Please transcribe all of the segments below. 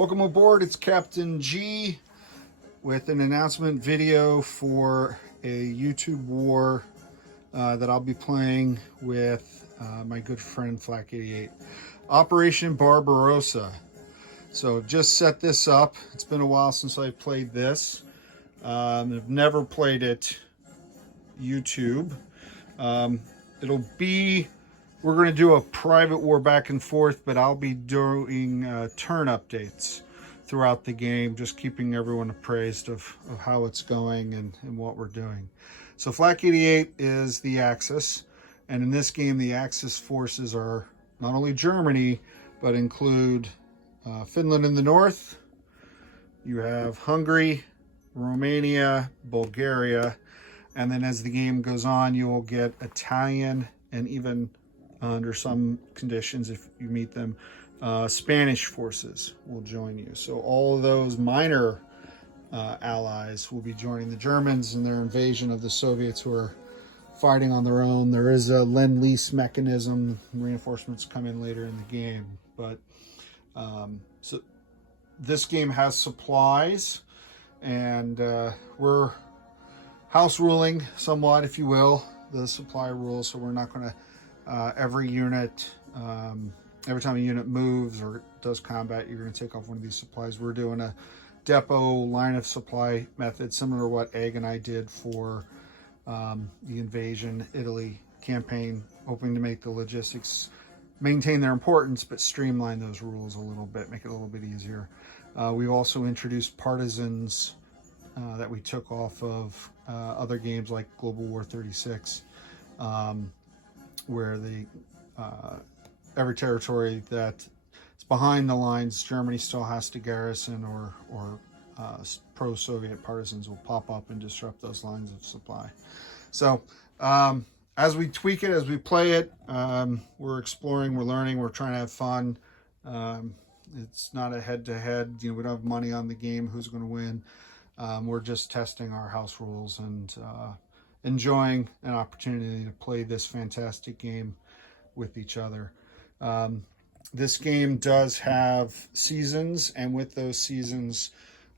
Welcome aboard, it's Captain G with an announcement video for a YouTube war that I'll be playing with my good friend Flak88. Operation Barbarossa. So just set this up. It's been a while since I played this. I've never played it YouTube. We're going to do a private war back and forth, but I'll be doing turn updates throughout the game, just keeping everyone appraised of how it's going and what we're doing. So Flak88 is the Axis, and in this game the Axis forces are not only Germany, but include Finland in the north. You have Hungary, Romania, Bulgaria, and then as the game goes on, you will get Italian and even under some conditions, if you meet them, Spanish forces will join you. So all of those minor allies will be joining the Germans in their invasion of the Soviets, who are fighting on their own. There is a Lend-Lease mechanism. Reinforcements come in later in the game. But so this game has supplies, and we're house ruling somewhat, if you will, the supply rules. So we're not going to every time a unit moves or does combat, you're going to take off one of these supplies. We're doing a depot line of supply method, similar to what Egg and I did for the Invasion Italy campaign, hoping to make the logistics maintain their importance, but streamline those rules a little bit, make it a little bit easier. We've also introduced partisans that we took off of other games like Global War 36. Where every territory that's behind the lines, Germany still has to garrison, or pro-Soviet partisans will pop up and disrupt those lines of supply. So as we tweak it, as we play it, we're exploring, we're learning, we're trying to have fun. It's not a head-to-head. We don't have money on the game, who's going to win. We're just testing our house rules and enjoying an opportunity to play this fantastic game with each other. This game does have seasons, and with those seasons,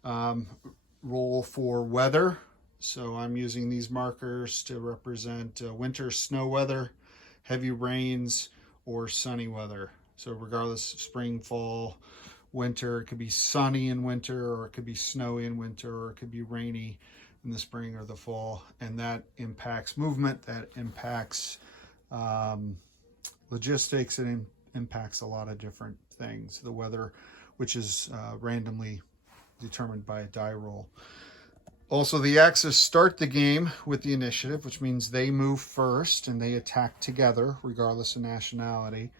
roll for weather. So I'm using these markers to represent winter snow weather, heavy rains, or sunny weather. So regardless of spring, fall, winter, it could be sunny in winter, or it could be snowy in winter, or it could be rainy in the spring or the fall, and that impacts movement, that impacts logistics, and impacts a lot of different things. The weather, which is randomly determined by a die roll. Also, the Axis start the game with the initiative, which means they move first and they attack together, regardless of nationality.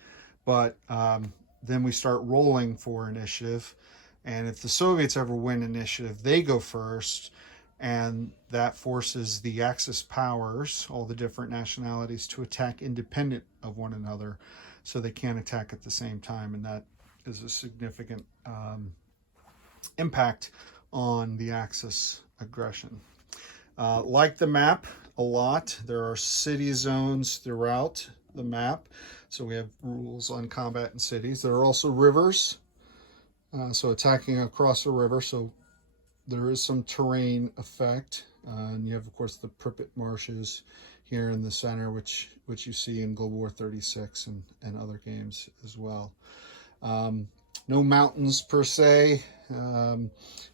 But then we start rolling for initiative, and if the Soviets ever win initiative, they go first. And that forces the Axis powers, all the different nationalities, to attack independent of one another, so they can't attack at the same time. And that is a significant impact on the Axis aggression. Like the map a lot, there are city zones throughout the map. So we have rules on combat in cities. There are also rivers, so attacking across a river. So there is some terrain effect, and you have, of course, the Pripyat marshes here in the center, which you see in Global War 36 and other games as well. No mountains per se,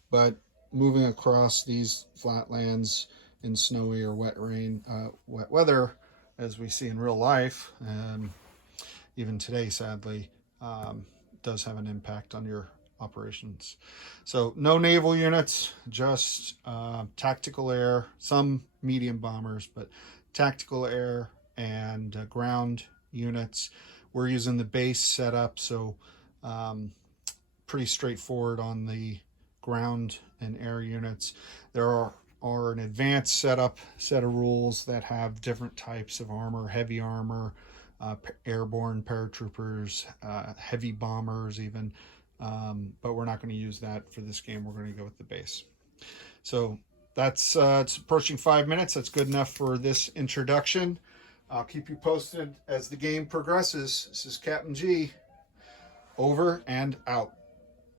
but moving across these flatlands in snowy or wet weather, as we see in real life, even today, sadly, does have an impact on your operations. So no naval units, just tactical air, some medium bombers, but tactical air and ground units. We're using the base setup, so pretty straightforward on the ground and air units. There are an advanced set of rules that have different types of armor, heavy armor, airborne paratroopers, heavy bombers even. But we're not going to use that for this game. We're going to go with the base. So that's it's approaching 5 minutes. That's good enough for this introduction. I'll keep you posted as the game progresses. This is Captain G. Over and out.